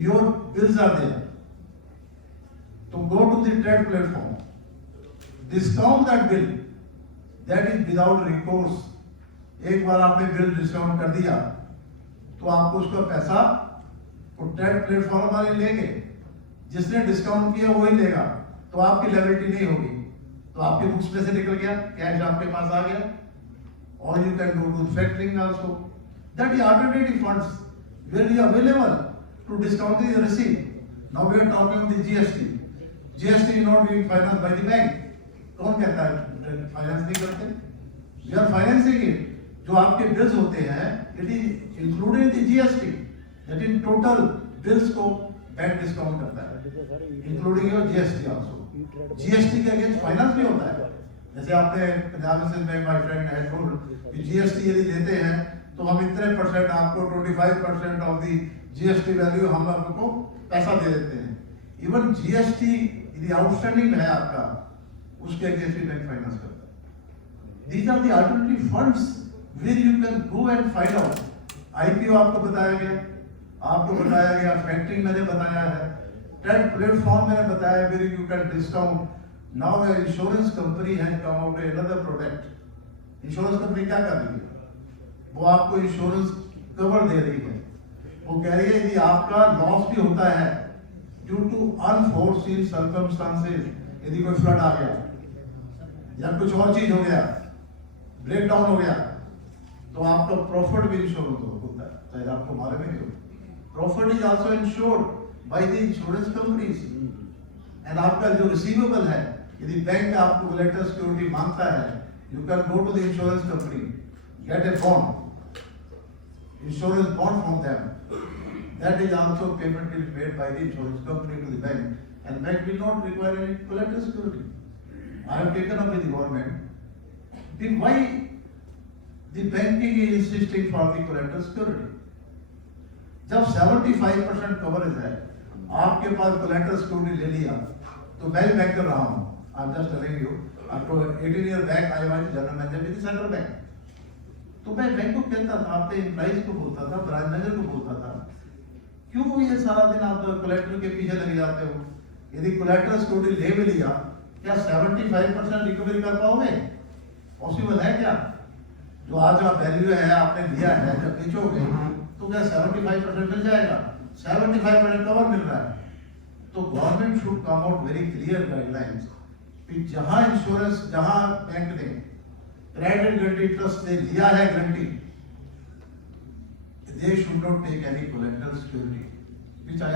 your bills are there. To go to the trade platform, discount that bill, that is without recourse. एक बार आपने bill discount कर दिया तो आपको उसका पैसा वो ट्रेड प्लेटफॉर्म वाले लेंगे, जिसने डिस्काउंट किया वही लेगा, तो आपकी लायबिलिटी नहीं होगी, तो आपके बुक्स में से निकल गया, कैश आपके पास आ गया. और you can go to factoring also. That is alternative funds will be available to discount the receipt. Now we are talking the GST. GST is not being financed by the bank. कौन कहता है finance नहीं करते? We are financing it. जो आपके bills होते हैं, it is included the GST. That in total bills को बैंक डिस्काउंट करता है, including your GST also. GST के अगेंस्ट फाइनेंस भी होता है. जैसे आपने Punjab national bank my friend had told कि GST यदि लेते हैं तो हम इतने परसेंट आपको 25% ऑफ दी जीएसटी वैल्यू हम आपको पैसा दे देते हैं. इवन जीएसटी यदि आउटस्टैंडिंग है आपका, उसके अगेंस्ट भी बैंक फाइनेंस करता है. These are the alternative funds where you can go and find out. IPO आपको बताया गया, फैक्टरिंग मैंने बताया है, ट्रेड प्लेटफॉर्म मैंने बताया where you can discount. Now insurance company has come out another product. Insurance company क्या कर रही है? वो आपको इंश्योरेंस कवर दे रही है. वो कह रही है यदि आपका लॉस भी होता है ड्यू टू अनफोर्सीन सर्कमस्टांसेस, यदि कोई फ्लड आ गया या कुछ और चीज हो गया, ब्रेकडाउन हो गया, तो आपका प्रॉफिट भी इंश्योर होता है, चाहे आपको मालूम नहीं हो. Profit is also insured by the insurance companies. And आपका जो रिसीवेबल है, यदि बैंक आपको कोलैटरल सिक्योरिटी मांगता है, you can go to the insurance company, get a bond, insurance bond from them. That is also payment is made by the insurance company to the bank, and bank will not require any collateral security. I have taken up with the government. Then why the banking is insisting for the collateral security? जब 75% coverage है, आपके पास collateral security ले लिया, तो मैं bank कर रहा हूँ. I'm just telling you. After 18 years back, I was general manager with the central bank. तो मैं बैंक को कहता था, अपने एम्प्लॉइज को बोलता था, ब्रांच मैनेजर को बोलता था, क्यों ये सारा दिन आप कोलैटरल के पीछे लगे जाते हो? यदि कोलैटरल सिक्योरिटी ले भी लिया, क्या 75% रिकवरी कर पाओगे? पॉसिबल है क्या? जो आज आप वैल्यू है आपने लिया है, जब बेचोगे तो क्या 75% मिल जाएगा? 75% कवर मिल रहा है. तो government should come out very clear guidelines कि जहां इंश्योरेंस, जहां बैंक ने क्रेडिट गारंटी ट्रस्ट ने लिया है guarantee, they should not take any collateral security, which I